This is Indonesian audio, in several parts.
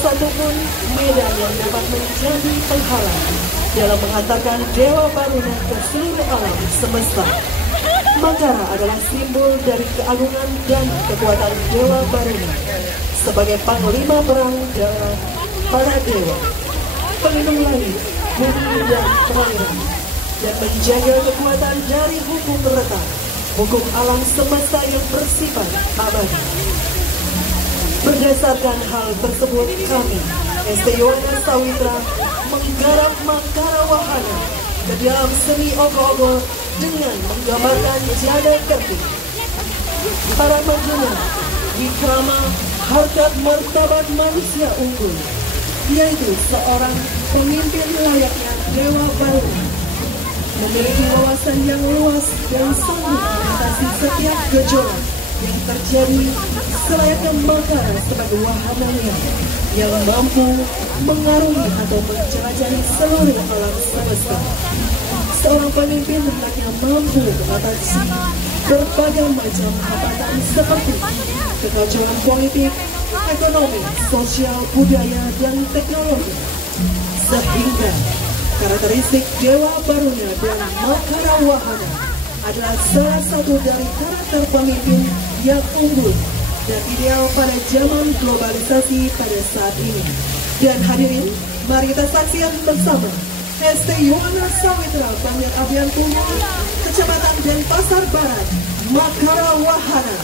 satupun medan yang dapat menjadi penghalang dalam menghantarkan Dewa Baruna ke seluruh alam semesta. Mangkara adalah simbol dari keagungan dan kekuatan Dewa Baruna sebagai panglima perang dalam para dewa, pelindung langit, bumi dan perairan, dan menjaga kekuatan dari hukum retak, hukum alam semesta yang bersifat abadi. Berdasarkan hal tersebut, kami, ST Yowana Sawitra, menggarap Mangkara Wahana ke dalam seni ogo-ogo dengan menggambarkan jada kerti, para marguna, wikrama, harkat martabat manusia unggul, yaitu seorang pemimpin layaknya Dewa Baruna, memiliki wawasan yang luas dan sanggup mengatasi setiap gejolak yang terjadi, selayaknya Mangkara sebagai wahananya yang mampu mengarungi atau menjelajahi seluruh alam semesta. Seorang pemimpin hendaknya mampu mengatasi berbagai macam hambatan seperti kekacauan politik, ekonomi, sosial, budaya, dan teknologi. Sehingga karakteristik Dewa Baruna dan Mangkara Wahana adalah salah satu dari karakter pemimpin yang unggul dan ideal pada zaman globalisasi pada saat ini. Dan hadirin, mari kita saksikan bersama ST Yowana Sawitra Banjar Abian Punggul, Kecamatan Denpasar Barat, Mangkara Wahana.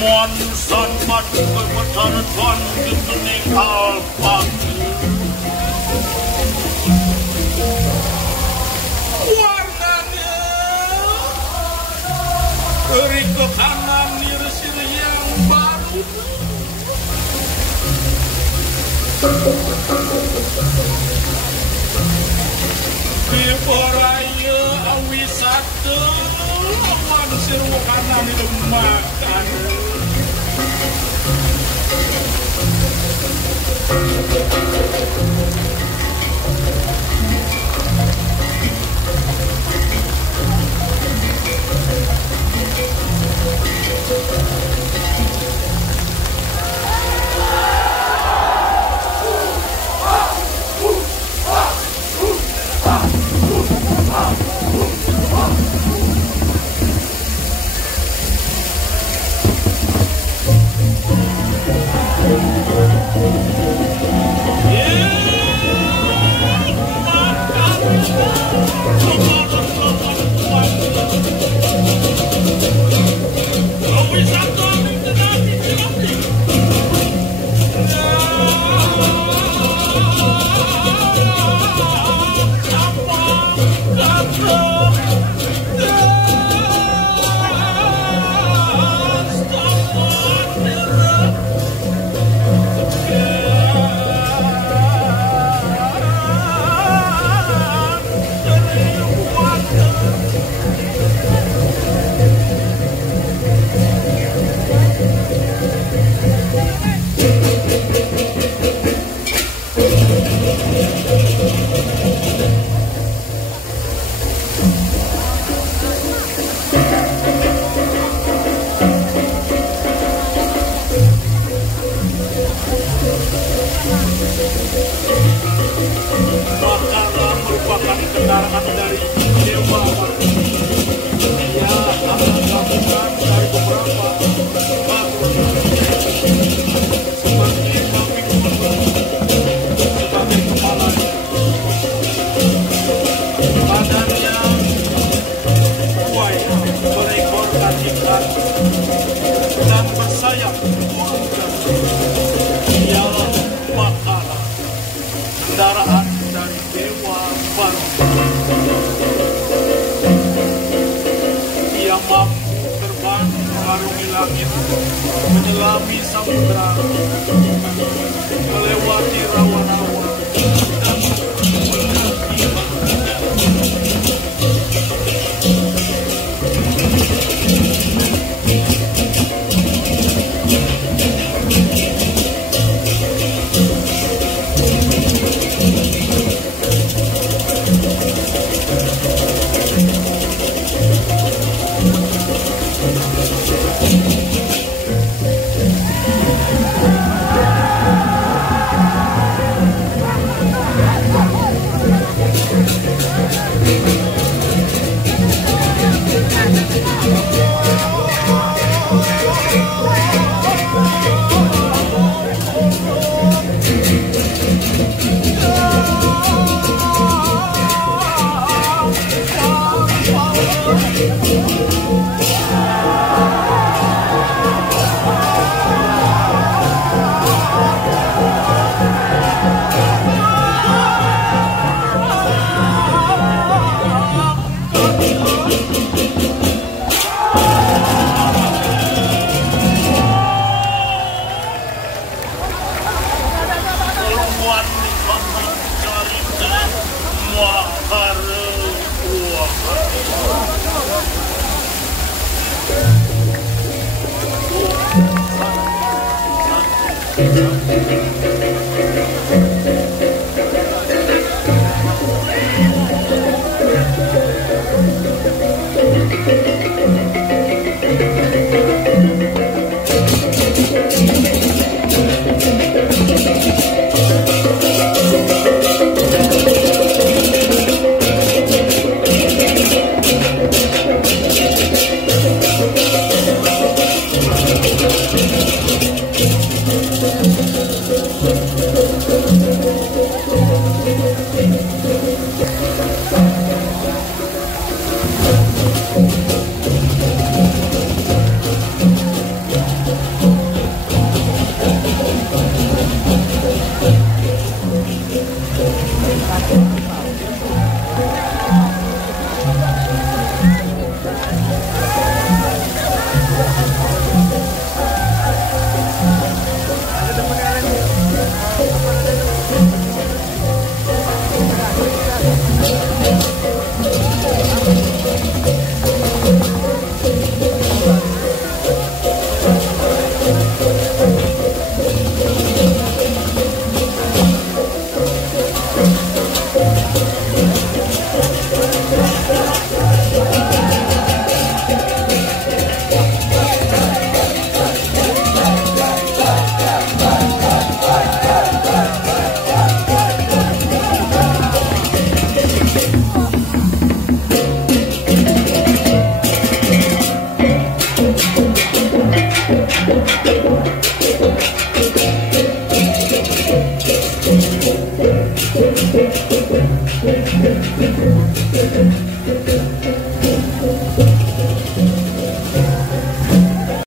Monsan madu kebetarkan kebening alpak warnanya beri ke kanan nirsir yang baru di poraya wisata lawan sirwa kanan dimakan. kendaraan dari Dewa ia akan gabungan dari beberapa bagus seperti Bapak sebagai kepalanya. Badannya buai berekor ikan dan bersayap ialah Makara, kendaraan dari Dewa Baru. Ia mampu terbang mengarungi langit, menyelami samudra, melewati rawa-rawa dan mendaki